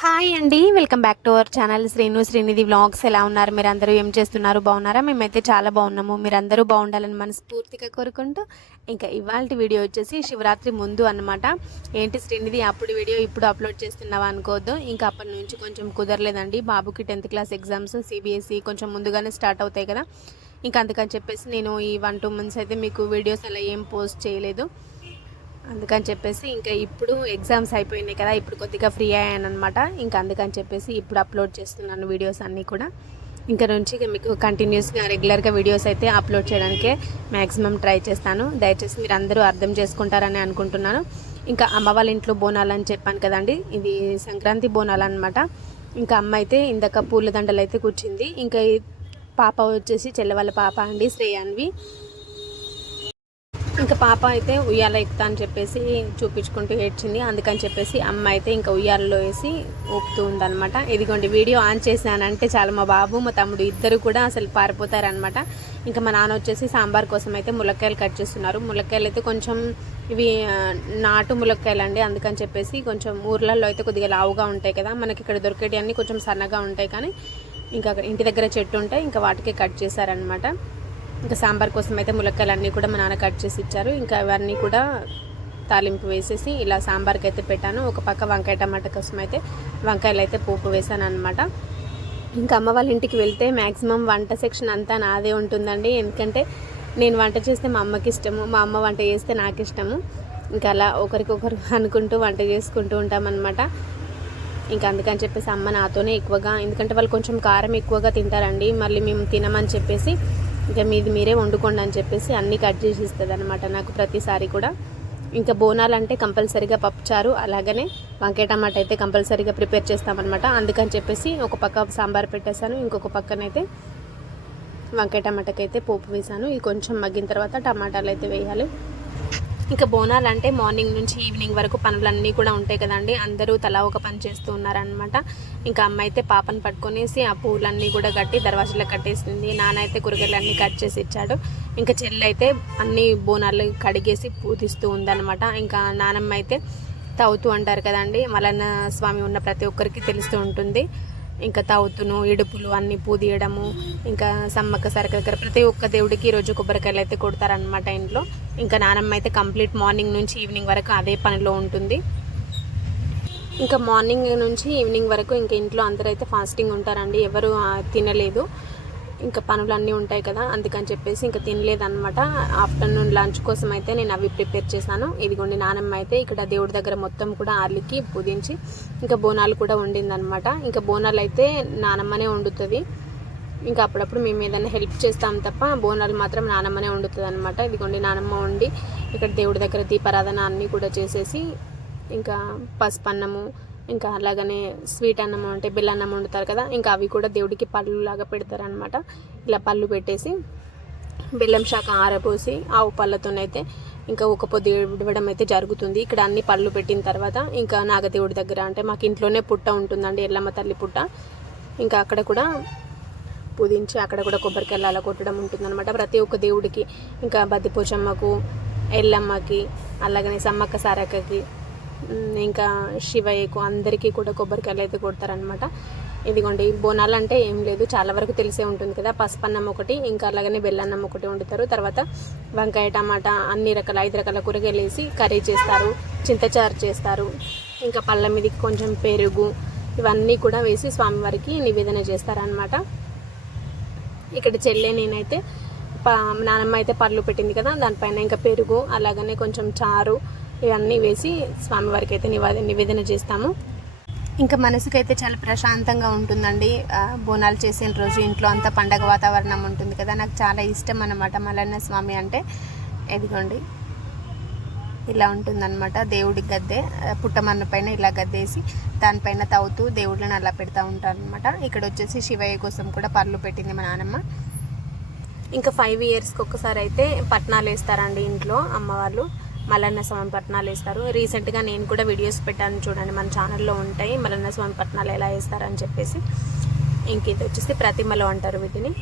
Hi అండి welcome back to our channel. Srinu Srinidhi vlogs ఎలా ఉన్నారు? మీరు అందరూ ఏం చేస్తున్నారు? బాగున్నారా? మేమైతే చాలా బాగున్నాము. మీరు అందరూ బాగుండాలని మనస్ఫూర్తిగా కోరుకుంటూ ఇంకా ఇవాళ వీడియో వచ్చేసి శివరాత్రి ముందు అన్నమాట. ఏంటి శ్రీనిధి అప్పుడు వీడియో ఇప్పుడు అప్లోడ్ చేస్తున్నావా అనుకోవద్దు. ఇంకా అప్పటి నుంచి కొంచెం కుదరలేదండి. బాబుకి టెన్త్ క్లాస్ ఎగ్జామ్స్ సిబిఎస్ఈ కొంచెం ముందుగానే స్టార్ట్ అవుతాయి కదా. ఇంకా అందుకని చెప్పేసి నేను ఈ వన్ టూ మంత్స్ అయితే మీకు వీడియోస్ అలా ఏం పోస్ట్ చేయలేదు. అందుకని చెప్పేసి ఇంకా ఇప్పుడు ఎగ్జామ్స్ అయిపోయినాయి కదా ఇప్పుడు కొద్దిగా ఫ్రీ అయ్యాను అనమాట ఇంకా అందుకని చెప్పేసి ఇప్పుడు అప్లోడ్ చేస్తున్నాను వీడియోస్ అన్నీ కూడా. ఇంకా నుంచి మీకు కంటిన్యూస్గా రెగ్యులర్గా వీడియోస్ అయితే అప్లోడ్ చేయడానికే మ్యాక్సిమం ట్రై చేస్తాను. దయచేసి మీరు అందరూ అర్థం చేసుకుంటారని అనుకుంటున్నాను. ఇంకా అమ్మ వాళ్ళ ఇంట్లో బోనాలు అని చెప్పాను కదండి ఇది సంక్రాంతి బోనాలు అనమాట ఇంకా అమ్మ అయితే ఇందాక పూల దండలు అయితే కూర్చుంది. ఇంకా పాప వచ్చేసి చెల్లె వాళ్ళ పాప అండి శ్రేయాన్వి. ఇంకా పాప అయితే ఉయ్యాల ఎక్కుతా అని చెప్పేసి చూపించుకుంటూ ఏడ్చింది. అందుకని చెప్పేసి అమ్మ అయితే ఇంకా ఉయ్యాలలో వేసి ఊపుతూ ఉందన్నమాట. ఇదిగోండి వీడియో ఆన్ చేశానంటే చాలా మా బాబు మా తమ్ముడు ఇద్దరు కూడా అసలు పారిపోతారనమాట ఇంకా మా నాన్న వచ్చేసి సాంబార్ కోసం అయితే ములక్కాయలు కట్ చేస్తున్నారు. ములక్కాయలు అయితే కొంచెం ఇవి నాటు ములక్కాయలు అండి. అందుకని చెప్పేసి కొంచెం ఊర్లలో అయితే కొద్దిగా లావుగా ఉంటాయి కదా. మనకి ఇక్కడ దొరికేటి అన్నీ కొంచెం సన్నగా ఉంటాయి కానీ ఇంకా ఇంటి దగ్గర చెట్టు ఉంటాయి ఇంకా వాటికే కట్ చేశారనమాట ఇంకా సాంబార్ కోసం అయితే ములక్కాయలు అన్నీ కూడా మా నాన్న కట్ చేసి ఇచ్చారు. ఇంకా అవన్నీ కూడా తాలింపు వేసేసి ఇలా సాంబార్కి అయితే పెట్టాను. ఒక పక్క వంకాయ టమాటా కోసం అయితే వంకాయలు అయితే పోపు వేసాను అనమాట ఇంకా అమ్మ వాళ్ళ ఇంటికి వెళ్తే మ్యాక్సిమం వంట సెక్షన్ అంతా నాదే ఉంటుందండి. ఎందుకంటే నేను వంట చేస్తే మా అమ్మకి ఇష్టము మా అమ్మ వంట చేస్తే నాకు ఇష్టము. ఇంకా అలా ఒకరికొకరు అనుకుంటూ వంట చేసుకుంటూ ఉంటామన్నమాట. ఇంకా అందుకని చెప్పేసి అమ్మ నాతోనే ఎక్కువగా ఎందుకంటే వాళ్ళు కొంచెం కారం ఎక్కువగా తింటారండి. మళ్ళీ మేము తినమని చెప్పేసి ఇంకా మీది మీరే వండుకోండి అని చెప్పేసి అన్నీ కట్ చేసి ఇస్తుంది అనమాట నాకు ప్రతిసారి కూడా. ఇంకా బోనాలు అంటే కంపల్సరీగా పప్పుచారు అలాగనే వంకాయ టమాటా అయితే కంపల్సరీగా ప్రిపేర్ చేస్తామన్నమాట. అందుకని చెప్పేసి ఒక పక్క సాంబార్ పెట్టేశాను ఇంకొక పక్కనైతే వంకాయ టమాటాకైతే పోపు వేసాను ఇది కొంచెం మగ్గిన తర్వాత టమాటాలు అయితే వేయాలి. ఇంకా బోనాలు అంటే మార్నింగ్ నుంచి ఈవినింగ్ వరకు పనులన్నీ కూడా ఉంటాయి కదండి. అందరూ తలా ఒక పని చేస్తూ ఉన్నారనమాట ఇంకా అమ్మ అయితే పాపను పట్టుకొనేసి ఆ పూలన్నీ కూడా కట్టి దర్వాజలో కట్టేసింది. నాన్న అయితే కూరగాయలన్నీ కట్ చేసి ఇచ్చాడు. ఇంకా చెల్లి అయితే అన్ని బోనాలు కడిగేసి పూజిస్తూ ఉందన్నమాట. ఇంకా నానమ్మ అయితే తవ్వుతూ అంటారు కదండి. మలన్న స్వామి ఉన్న ప్రతి ఒక్కరికి తెలుస్తూ ఉంటుంది. ఇంకా తవ్వుతును ఇడుపులు అన్ని పూదియడము ఇంకా సమ్మక్క సరక దగ్గర ప్రతి ఒక్క దేవుడికి ఈరోజు కొబ్బరికాయలు అయితే కొడతారనమాట ఇంట్లో. ఇంకా నానమ్మ అయితే కంప్లీట్ మార్నింగ్ నుంచి ఈవినింగ్ వరకు అదే పనిలో ఉంటుంది. ఇంకా మార్నింగ్ నుంచి ఈవినింగ్ వరకు ఇంకా ఇంట్లో అందరూ అయితే ఫాస్టింగ్ ఉంటారండి. ఎవరు తినలేదు. ఇంకా పనులన్నీ ఉంటాయి కదా అందుకని చెప్పేసి ఇంకా తినలేదన్నమాట. ఆఫ్టర్నూన్ లంచ్ కోసం అయితే నేను అవి ప్రిపేర్ చేశాను. ఇదిగోండి నానమ్మ అయితే ఇక్కడ దేవుడి దగ్గర మొత్తం కూడా అల్లికి పూజించి ఇంకా బోనాలు కూడా వండిందనమాట ఇంకా బోనాలు అయితే నానమ్మనే వండుతుంది. ఇంకా అప్పుడప్పుడు మేము ఏదైనా హెల్ప్ చేస్తాం తప్ప బోనాలు మాత్రం నానమ్మనే వండుతుంది అనమాట ఇదిగోండి నానమ్మ వండి ఇక్కడ దేవుడి దగ్గర దీపారాధన అన్నీ కూడా చేసేసి ఇంకా పసుపు అన్నము ఇంకా అలాగనే స్వీట్ అన్నం అంటే బెల్లన్నం వండుతారు కదా ఇంకా అవి కూడా దేవుడికి పళ్ళు లాగా పెడతారనమాట ఇలా పళ్ళు పెట్టేసి బెల్లం శాఖ ఆరపోసి ఆవు పళ్ళతోనైతే ఇంకా ఒక పొద్దు ఇవ్వడం అయితే జరుగుతుంది. ఇక్కడ అన్ని పళ్ళు పెట్టిన తర్వాత ఇంకా నాగదేవుడి దగ్గర అంటే మాకు ఇంట్లోనే పుట్ట ఉంటుందండి ఎల్లమ్మ తల్లి పుట్ట. ఇంకా అక్కడ కూడా పూజించి అక్కడ కూడా కొబ్బరికాయలు అలా కొట్టడం ఉంటుందన్నమాట. ప్రతి ఒక్క దేవుడికి ఇంకా బద్దిపోచమ్మకు ఎల్లమ్మకి అలాగనే సమ్మక్క సారక్కకి ఇంకా శివయ్యకు అందరికీ కూడా కొబ్బరికాయలు అయితే కొడతారనమాట ఇదిగోండి బోనాలు అంటే ఏం లేదు చాలా వరకు తెలిసే ఉంటుంది కదా. పసుపన్నం ఒకటి ఇంకా అలాగనే బెల్లన్నం ఒకటి వండుతారు. తర్వాత వంకాయ టమాటా అన్ని రకాల ఐదు రకాల కూరగాయలు వేసి కర్రీ చేస్తారు చింతచారు చేస్తారు. ఇంకా పళ్ళ మీదకి కొంచెం పెరుగు ఇవన్నీ కూడా వేసి స్వామివారికి నివేదన చేస్తారనమాట ఇక్కడ చెల్లె నేనైతే పా నానమ్మ అయితే పళ్ళు పెట్టింది కదా దానిపైన ఇంకా పెరుగు అలాగనే కొంచెం చారు ఇవన్నీ వేసి స్వామివారికి అయితే నివేదన నివేదన చేస్తాము. ఇంకా మనసుకైతే చాలా ప్రశాంతంగా ఉంటుందండి. బోనాలు చేసిన రోజు ఇంట్లో అంతా పండగ వాతావరణం ఉంటుంది కదా. నాకు చాలా ఇష్టం అన్నమాట మల్లన్న స్వామి అంటే. ఎదిగోండి ఇలా ఉంటుందన్నమాట దేవుడి గద్దె. పుట్టమన్న పైన ఇలా గద్దేసి దానిపైన తవ్వుతూ దేవుళ్ళని అలా పెడతా ఉంటారనమాట ఇక్కడ వచ్చేసి శివయ్య కోసం కూడా పళ్ళు పెట్టింది మా నాన్నమ్మ ఇంకా ఫైవ్ ఇయర్స్కి ఒక్కసారి అయితే పట్నాలు వేస్తారండి ఇంట్లో అమ్మ వాళ్ళు. మల్లన్న స్వామి పట్నాలు వేస్తారు. రీసెంట్గా నేను కూడా వీడియోస్ పెట్టాను చూడండి మన ఛానల్లో ఉంటాయి. మల్లన్న స్వామి పట్నాలు ఎలా వేస్తారని చెప్పేసి ఇంక ఇది వచ్చేసి ప్రతిమలు అంటారు వీటిని.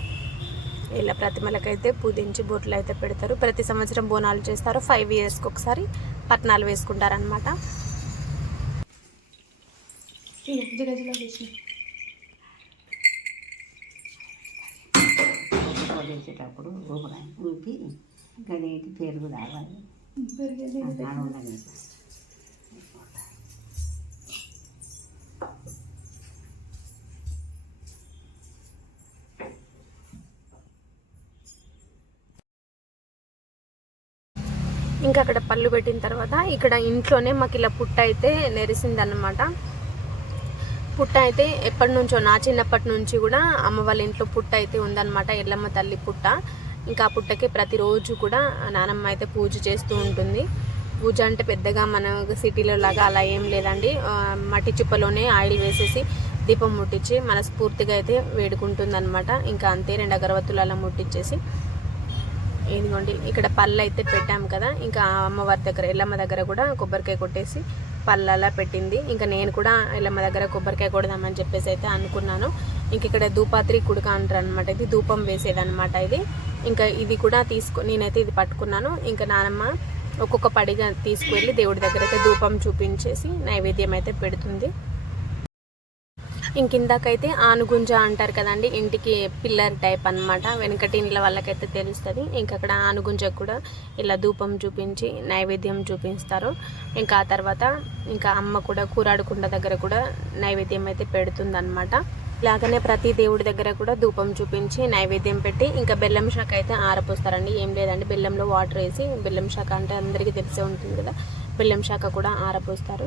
ఇలా ప్రతిమలకైతే పూజించి బొట్లు అయితే పెడతారు. ప్రతి సంవత్సరం బోనాలు చేస్తారు. ఫైవ్ ఇయర్స్కి ఒకసారి పట్నాలు వేసుకుంటారనమాట చేసేటప్పుడు ఊపిరి ఊపి గడికి రావాలి. ఇంకా అక్కడ పళ్ళు పెట్టిన తర్వాత ఇక్కడ ఇంట్లోనే మాకు ఇలా పుట్ట అయితే నెరిసిందన్నమాట. పుట్ట అయితే ఎప్పటి నుంచో నా చిన్నప్పటి నుంచి కూడా అమ్మ వాళ్ళ ఇంట్లో పుట్ట అయితే ఉందన్నమాట ఎల్లమ్మ తల్లి పుట్ట. ఇంకా ఆ పుట్టకి ప్రతిరోజు కూడా నానమ్మ అయితే పూజ చేస్తూ ఉంటుంది. పూజ అంటే పెద్దగా మన సిటీలో లాగా అలా ఏం లేదండి. మట్టి చిప్పలోనే ఆయిల్ వేసేసి దీపం ముట్టించి మనస్ఫూర్తిగా అయితే వేడుకుంటుంది ఇంకా అంతే రెండు అగరవత్తులు అలా ముట్టించేసి ఇదిగోండి ఇక్కడ పళ్ళు అయితే పెట్టాం కదా. ఇంకా అమ్మవారి దగ్గర ఎల్లమ్మ దగ్గర కూడా కొబ్బరికాయ కొట్టేసి పళ్ళు అలా పెట్టింది. ఇంకా నేను కూడా ఎల్లమ్మ దగ్గర కొబ్బరికాయ కొడదామని చెప్పేసి అయితే అనుకున్నాను. ఇంక ఇక్కడ ధూపాత్రి కుడుక అంటారు అనమాట ఇది ధూపం వేసేదన్నమాట ఇది. ఇంకా ఇది కూడా తీసుకు నేనైతే ఇది పట్టుకున్నాను. ఇంకా నానమ్మ ఒక్కొక్క పడిగా తీసుకువెళ్ళి దేవుడి దగ్గర అయితే ధూపం చూపించేసి నైవేద్యం అయితే పెడుతుంది. ఇంకిందాకైతే ఆనుగుంజ అంటారు కదండి ఇంటికి పిల్లర్ టైప్ అన్నమాట. వెనకటి ఇండ్ల వాళ్ళకైతే తెలుస్తుంది. ఇంకా అక్కడ ఆనుగుంజ కూడా ఇలా ధూపం చూపించి నైవేద్యం చూపిస్తారు. ఇంకా ఆ తర్వాత ఇంకా అమ్మ కూడా కూరాడుకుండ దగ్గర కూడా నైవేద్యం అయితే పెడుతుంది ఇలాగనే ప్రతి దేవుడి దగ్గర కూడా ధూపం చూపించి నైవేద్యం పెట్టి ఇంకా బెల్లం శాఖ అయితే ఆరపోస్తారండి. ఏం లేదండి బెల్లంలో వాటర్ వేసి బెల్లం శాఖ అంటే అందరికీ తెలిసే ఉంటుంది కదా బెల్లం శాఖ కూడా ఆరపోస్తారు.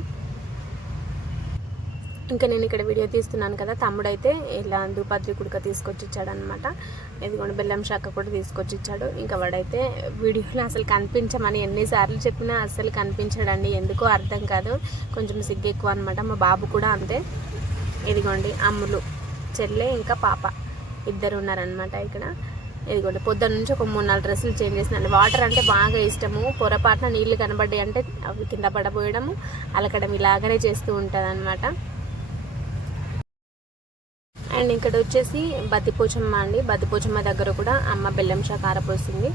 ఇంకా నేను ఇక్కడ వీడియో తీస్తున్నాను కదా తమ్ముడైతే ఇలా దూపాద్రి కుడుక తీసుకొచ్చి ఇచ్చాడు అనమాట ఇదిగోండి బెల్లం శాఖ కూడా తీసుకొచ్చి ఇచ్చాడు ఇంకా వాడైతే వీడియోలో అసలు కనిపించమని ఎన్నిసార్లు చెప్పినా అస్సలు కనిపించాడండి ఎందుకో అర్థం కాదు. కొంచెం సిగ్గు ఎక్కువ అనమాట మా బాబు కూడా అంతే. ఇదిగోండి అమ్ములు. చెల్లె ఇంకా పాప. ఇద్దరు ఉన్నారనమాట ఇక్కడ. ఇదిగోండి పొద్దున్న నుంచి ఒక మూడు నాలుగు డ్రెస్సులు చేంజ్ చేసినాను వాటర్ అంటే బాగా ఇష్టము. పొరపాటున నీళ్ళు కనబడ్డాయి అంటే అవి కింద పడబోయడము. అలకడం ఇలాగనే చేస్తూ ఉంటుంది అండ్ ఇక్కడ వచ్చేసి బతిపోచమ్మ అండి. బతిపోచమ్మ దగ్గర కూడా అమ్మ బెల్లం షా కారపోసింది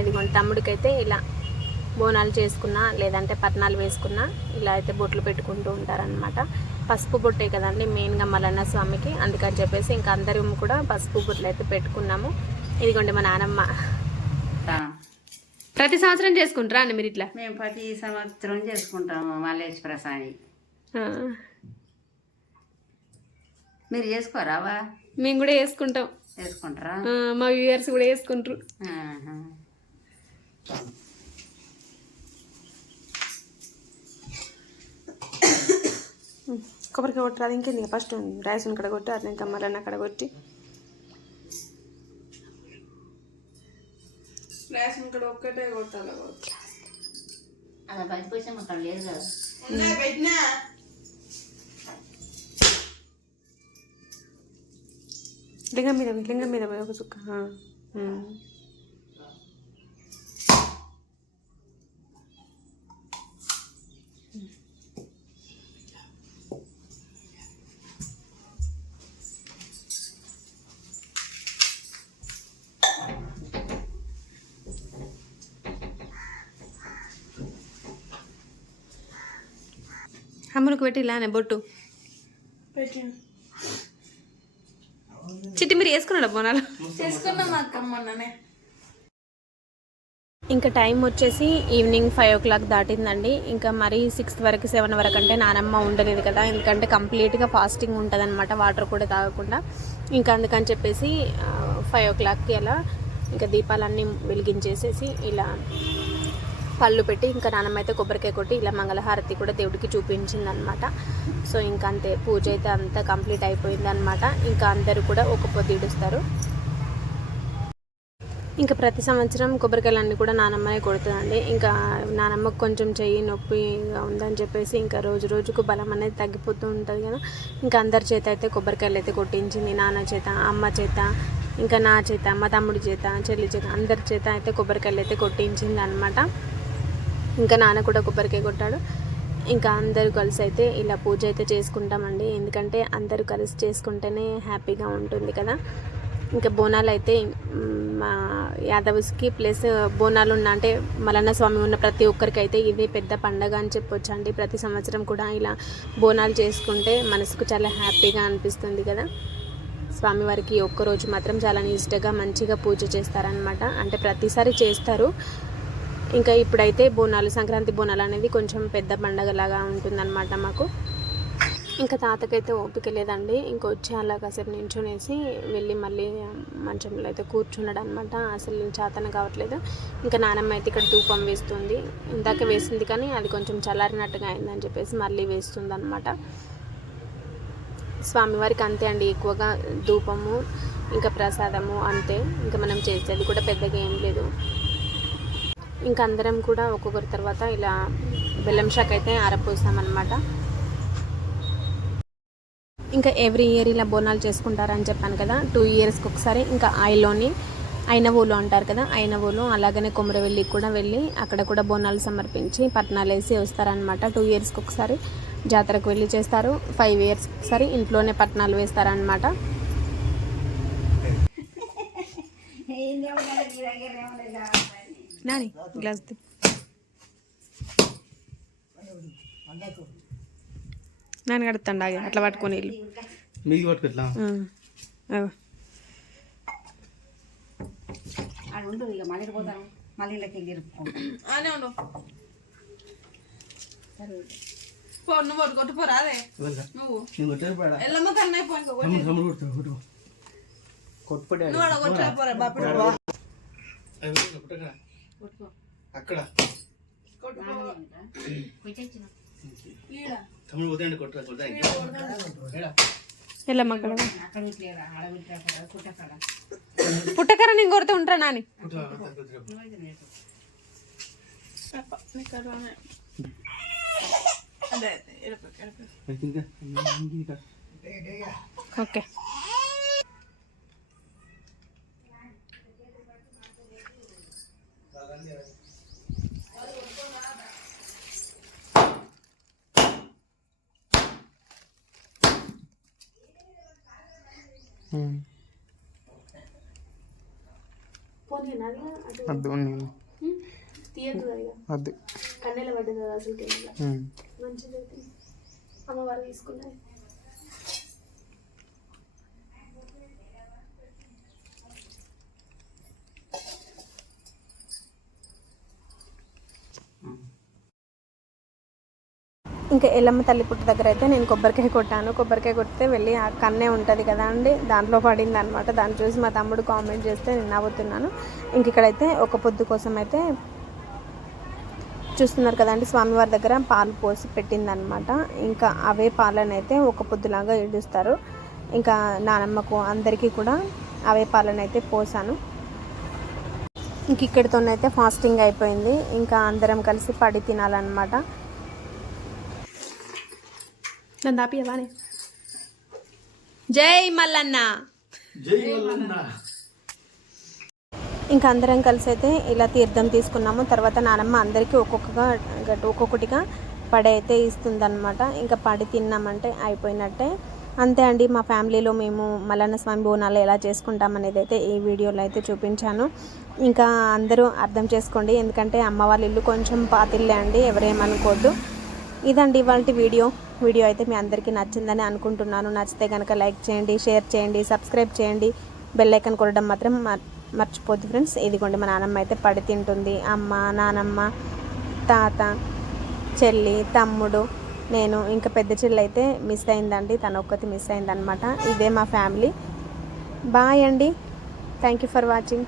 ఇదిగోండి తమ్ముడికైతే ఇలా బోనాలు చేసుకున్నా లేదంటే పట్నాలు వేసుకున్నా ఇలా అయితే బొట్లు పెట్టుకుంటూ ఉంటారనమాట పసుపు బొట్టే కదండి మెయిన్గా మల్లన్న స్వామికి. అందుకని చెప్పేసి ఇంకా అందరం కూడా పసుపు బొట్లు అయితే పెట్టుకున్నాము. ఇదిగోండి మా నానమ్మ. ప్రతి సంవత్సరం చేసుకుంటారా అండి మీరు ఇట్లా? మేము ప్రతి సంవత్సరం చేసుకుంటాము మల్లేష్ ప్రసాది మీరు చేసుకోరావా మేము కూడా వేసుకుంటాం. చేసుకుంటారా ఆ, మా వ్యూయర్స్ కూడా వేసుకుంటారు. కొబ్బరికాయ కొట్టరాదు ఇంకేంది ఫస్ట్ రైస్ని అక్కడ కొట్టి అట్లా ఇంకా మళ్ళీ అక్కడ కొట్టి. రైస్ని ఇక్కడ ఒక్కటే కొట్టాలి అలా బయటకు అక్కడ లేదు కదా. లింగం మీద లింగం మీద పోయి ఒక చుక్క అమ్ములకు పెట్టి ఇలానే బొట్టు. చిట్టి మీరు వేసుకున్నాడా బోనాలు? ఇంకా టైం వచ్చేసి ఈవినింగ్ ఫైవ్ ఓ క్లాక్ దాటిందండి. ఇంకా మరీ సిక్స్త్ వరకు సెవెన్ వరకు అంటే నానమ్మ ఉండలేదు కదా. ఎందుకంటే కంప్లీట్గా ఫాస్టింగ్ ఉంటుంది అనమాట వాటర్ కూడా తాగకుండా. ఇంకా అందుకని చెప్పేసి ఫైవ్ ఓ క్లాక్కి అలా ఇంకా దీపాలన్నీ వెలిగించేసేసి ఇలా పళ్ళు పెట్టి ఇంకా నానమ్మ అయితే కొబ్బరికాయ కొట్టి ఇలా మంగళహారతి కూడా దేవుడికి చూపించింది అనమాట సో ఇంకా అంతే పూజ అయితే అంతా కంప్లీట్ అయిపోయిందనమాట. ఇంకా అందరూ కూడా ఒక పొద్దు ఇడుస్తారు ఇంకా ప్రతి సంవత్సరం కొబ్బరికాయలన్నీ కూడా నానమ్మనే కొడుతుందండి. ఇంకా నానమ్మకు కొంచెం చెయ్యి నొప్పిగా ఉందని చెప్పేసి ఇంకా రోజు రోజుకు బలం అనేది తగ్గిపోతూ ఉంటుంది కదా. ఇంకా అందరి చేత అయితే కొబ్బరికాయలు అయితే కొట్టించింది. నాన్న చేత అమ్మ చేత ఇంకా నా చేత మా తమ్ముడి చేత చెల్లి చేత అందరి చేత అయితే కొబ్బరికాయలు అయితే కొట్టించింది అనమాట ఇంకా నాన్న కూడా కొబ్బరికాయ కొట్టాడు. ఇంకా అందరూ కలిసి అయితే ఇలా పూజ అయితే చేసుకుంటామండి. ఎందుకంటే అందరూ కలిసి చేసుకుంటేనే హ్యాపీగా ఉంటుంది కదా. ఇంకా బోనాలు అయితే మా యాదవ్స్కి ప్లస్ బోనాలు ఉన్న అంటే మలన్న స్వామి ఉన్న ప్రతి ఒక్కరికి అయితే ఇది పెద్ద పండగ అని చెప్పొచ్చు అండి ప్రతి సంవత్సరం కూడా ఇలా బోనాలు చేసుకుంటే మనసుకు చాలా హ్యాపీగా అనిపిస్తుంది కదా. స్వామివారికి ఒక్కరోజు ఒక్క రోజు మాత్రం చాలా నిష్టగా మంచిగా పూజ చేస్తారనమాట అంటే ప్రతిసారి చేస్తారు. ఇంకా ఇప్పుడైతే బోనాలు సంక్రాంతి బోనాలు అనేది కొంచెం పెద్ద పండగలాగా ఉంటుందన్నమాట మాకు. ఇంకా తాతకైతే ఓపిక లేదండి. ఇంకా వచ్చి అలా కాసేపు నించునేసి వెళ్ళి మళ్ళీ మంచంలో అయితే కూర్చున్నాడు అనమాట అసలు చేతన కావట్లేదు. ఇంకా నానమ్మ అయితే ఇక్కడ ధూపం వేస్తుంది. ఇందాక వేసింది కానీ అది కొంచెం చల్లారినట్టుగా అయిందని చెప్పేసి మళ్ళీ వేస్తుంది అనమాట స్వామివారికి అంతే అండి ఎక్కువగా ధూపము ఇంకా ప్రసాదము అంతే. ఇంకా మనం చేసేది కూడా పెద్దగా ఏం లేదు. ఇంకా అందరం కూడా ఒక్కొక్కరి తర్వాత ఇలా బెల్లం షాక్ అయితే ఆరపోస్తామన్నమాట ఇంకా ఎవ్రీ ఇయర్ ఇలా బోనాలు చేసుకుంటారని చెప్పాను కదా టూ ఇయర్స్కి ఒకసారి ఇంకా ఐలోని అయినవోలు అంటారు కదా అయినవోలు అలాగనే కొమరవెల్లి కూడా వెళ్ళి అక్కడ కూడా బోనాలు సమర్పించి పట్నాలు వేసి వస్తారనమాట టూ ఇయర్స్కి ఒకసారి జాతరకు వెళ్ళి చేస్తారు ఫైవ్ ఇయర్స్ ఒకసారి ఇంట్లోనే పట్నాలు వేస్తారనమాట నాని గ్లాస్ నాన్న కడుతాండి ఆగి అట్లా పట్టుకొని ఇల్లు మీకు పట్టుకోట్లా అది ఉండు ఇక మళ్ళీ పోతాను మళ్ళీ ఇళ్ళకి పో నువ్వు ఒకటి కొట్టుకోరా నువ్వు ఎల్లమ్మ కొడుతాడు కొట్టు కొట్టుపడా నువ్వు అలా కొట్టరా పోరా బాపుడు అక్కడ. తమ్ముడు కొట్టరా కొడతా వెళ్ళమ్మ పుట్టకర నేను కొడుతూ ఉంటా నాని? అప్ప, నీ కర్రనే. అదే అదే ఎరుపు ఎరుపు ఓకే అద్దు తీయద్దు కన్నెల పడ్డది అసలు మంచిది అమ్మవారు తీసుకున్నది ఇంకా ఎల్లమ్మ తల్లి దగ్గర అయితే నేను కొబ్బరికాయ కొట్టాను. కొబ్బరికాయ కొడితే వెళ్ళి ఆ కన్నే ఉంటుంది కదా అండి. దాంట్లో పడింది అనమాట దాన్ని చూసి మా తమ్ముడు కామెంట్ చేస్తే నేను నవ్వుతున్నాను. ఇంక ఇక్కడైతే ఒక పొద్దు కోసం అయితే చూస్తున్నారు కదండి స్వామివారి దగ్గర పాలు పోసి పెట్టిందనమాట ఇంకా అవే పాలను అయితే ఒక పొద్దులాగా ఇడుస్తారు ఇంకా నానమ్మకు అందరికీ కూడా అవే పాలను అయితే పోసాను. ఇంక ఇక్కడితోనైతే ఫాస్టింగ్ అయిపోయింది. ఇంకా అందరం కలిసి పడి తినాలన్నమాట. నన్ను దాపియవానే జై మల్లన్న. జై మల్లన్న. ఇంకా అందరం కలిసి అయితే ఇలా తీర్థం తీసుకున్నాము. తర్వాత నానమ్మ అందరికీ ఒక్కొక్కగా గట్టు ఒక్కొక్కటిగా పడి అయితే ఇస్తుందన్నమాట. ఇంకా పడి తిన్నామంటే అయిపోయినట్టే. అంతే అండి మా ఫ్యామిలీలో మేము మల్లన్న స్వామి బోనాలు ఎలా చేసుకుంటాం అనేది అయితే ఈ వీడియోలో అయితే చూపించాను. ఇంకా అందరూ అర్థం చేసుకోండి ఎందుకంటే అమ్మ వాళ్ళ ఇల్లు కొంచెం పాతిల్లే అండి ఎవరేమనుకోవద్దు ఇదండి ఇవాళ వీడియో. వీడియో అయితే మీ అందరికీ నచ్చిందని అనుకుంటున్నాను. నచ్చితే కనుక లైక్ చేయండి షేర్ చేయండి సబ్స్క్రైబ్ చేయండి. బెల్ ఐకన్ కొట్టడం మాత్రం మర్- మర్చిపోద్దు ఫ్రెండ్స్. ఇదిగోండి మా నానమ్మ అయితే పడి తింటుంది. అమ్మ నానమ్మ తాత చెల్లి తమ్ముడు నేను ఇంకా పెద్ద చెల్లి అయితే మిస్ అయిందండి. తను ఒక్కటి మిస్ అయిందనమాట ఇదే మా ఫ్యామిలీ. బాయ్ అండి. Thank you for watching.